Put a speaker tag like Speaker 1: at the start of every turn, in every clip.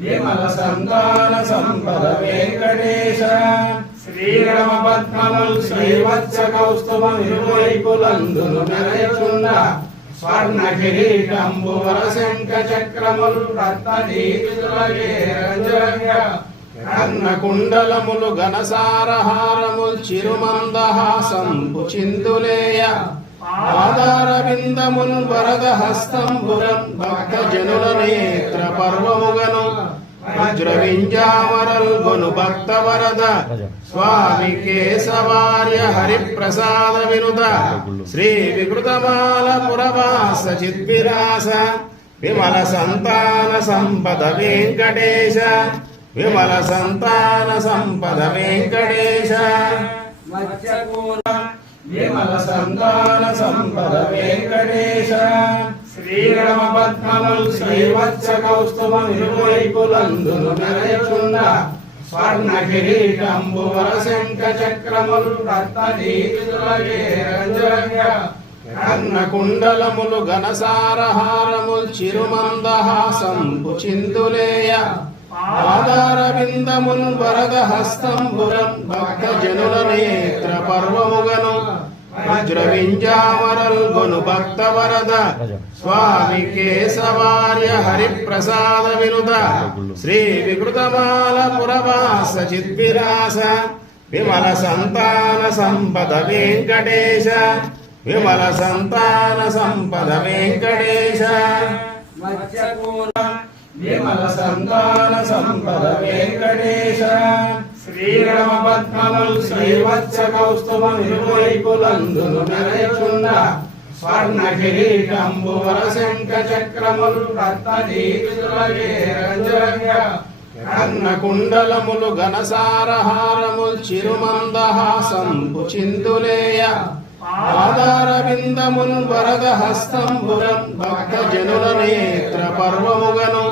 Speaker 1: విమల సంతాన సంపద వెంకటేశ శ్రీరమ పద్మముల్ శ్రీవత్స కౌస్తుభం ఇరువైపులందును నెరచున్న స్వర్ణ కిరీటంబు వరశంఖ చక్రములు రత్న కర్ణ కుండలములు ఘనసారహారములు చిరుమందహాసంబు చిందులేయ పాద బిందముల్ వరద హస్తంబురం భక్త జనుల నేత్ర పర్వముగను. వజ్రవింజామరల్గొను భక్త వరద. స్వామి కేశవార్య హరిప్రసాద వినుద శ్రీ వికృతమాల పురవాస చిద్విరాస. విమల సంతాన సంపద వెంకటేశ. విమల సంతాన సంపద వెంకటేశ. విమల సంతాన సంపద వెంకటేశ. శ్రీరమ పద్మముల్ శ్రీవత్స కౌస్తుభం ఇరువైపులందును నెరచున్న స్వర్ణ కిరీటంబు వరశంఖ చక్రములు రత్నీతులగేరంజరంగా కర్ణ కుండలములు ఘనసారహారముల్ చిరుమందహాసంబు చిందులేయ ఆధార బిందముల్ వరద హస్తంబురం భక్త జనుల నేత్ర పర్వముగను వజ్ర వింజామరల్ గొను భక్త వరద స్వామి కేశవార్య హరిప్రసాద వినుత శ్రీ వికృతమాల పురవాస చిద్విలాస విమల సంతాన సంపద వెంకటేశ విమల సంతాన సంపద వెంకటేశ విమల సంతాన సంపద వెంకటేశ శ్రీరమ పద్మముల్ శ్రీవత్స కౌస్తుభం ఇరువైపులందును నెరచున్న స్వర్ణ కిరీటంబు వరశంఖ చక్రములు రత్నీతులగేరంజరంగా కర్ణ కుండలములు ఘనసారహారములు చిరుమందహాసంబు చిందులేయ ఆధార బిందముల్ వరద హస్తంబురం భక్త జనుల నేత్ర పర్వముగను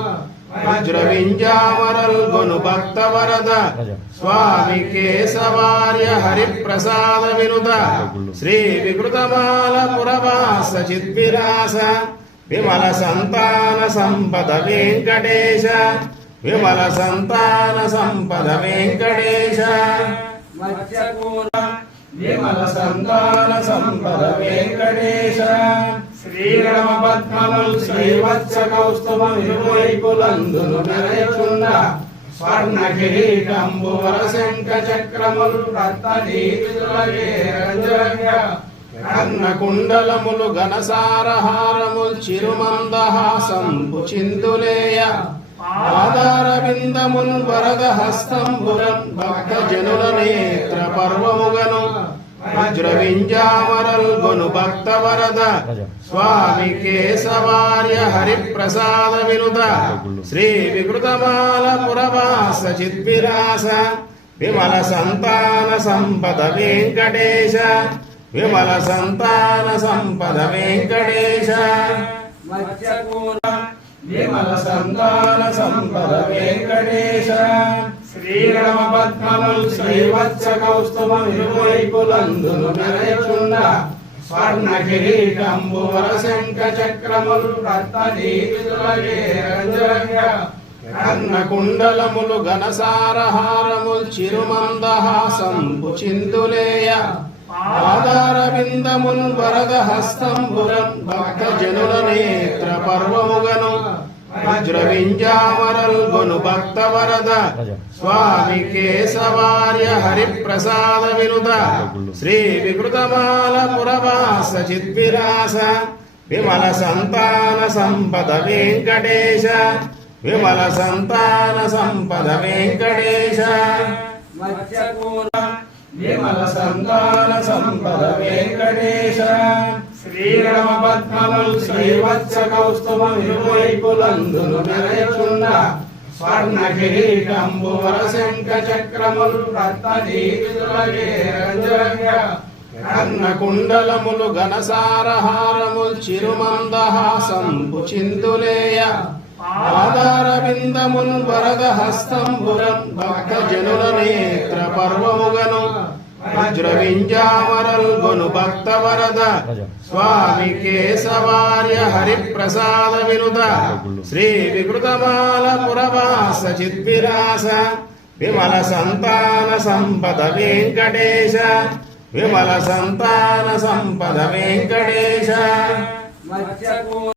Speaker 1: వజ్ర వింజామరల్ గొను భక్త వరద స్వామి కేశవార్య హరిప్రసాద వినుత. శ్రీ వికృతమాల పురవాస చిద్విలాస విమల సంతాన సంపద వెంకటేశ. విమల సంతాన సంపద వెంకటేశ. విమల సంతాన సంపద వెంకటేశ. శ్రీరమ పద్మముల్ శ్రీవత్స కౌస్తుభం ఇరువైపులందులు నెరచున్న స్వర్ణ కిరీటంబు వరశంఖ చక్రములు రత్నీతులగేరంజరంగా కర్ణ కుండలములు ఘనసారహారముల్ చిరుమందహాసంబు చిందులేయ ఆధార బిందముల్ వరద హస్తంబురం భక్త జనుల నేత్ర పర్వముగను వజ్ర భక్త వరద స్వామి కేశవార్య హరిప్రసాద వినుద శ్రీ వికృతమాల పురవాస చిద్విలాస విమల సంతాన సంపద వెంకటేశ విమల సంతాన సంపద వెంకటేశ విమల సంతాన సంపద వెంకటేశ. శ్రీరమ పద్మముల్ శ్రీవత్స కౌస్తుభం ఇరువైపులందును నెరచున్న స్వర్ణ కిరీటంబు వరశంఖ చక్రములు కన్న కర్ణ కుండలములు ఘనసారహారముల్ చిరుమందహాసంబు చిందులేయ ఆధార బిందముల్ వరద హస్తంబురం భక్త జనుల నేత్ర పర్వముగను వజ్ర వింజామరల్ గొను భక్త వరద స్వామి కేశవార్య హరిప్రసాద వినుత. శ్రీ వికృతమాల పురవాస చిద్విలాస విమల సంతాన సంపద వెంకటేశ. విమల సంతాన సంపద వెంకటేశ. విమల సంతాన సంపద వెంకటేశ. శ్రీరమ పద్మముల్ శ్రీవత్స కౌస్తుభం ఇరువైపులందును నెరచున్న స్వర్ణ కిరీటంబు వరశంఖ చక్రములు రత్నీతులగేరంజరంగా కర్ణ కుండలములు ఘనసారహారములు చిరుమందహాసంబు చిందులేయ ఆధార బిందముల్ వరద హస్తంబురం భక్త జనుల నేత్ర పర్వముగను వజ్ర వింజామరల్ గొను భక్త వరద స్వామి కేశవార్య హరి ప్రసాద వినుత శ్రీ వికృతమాల పురవాస చిద్విలాస. విమల సంతాన సంపద వెంకటేశ. విమల సంతాన సంపద వెంకటేశ.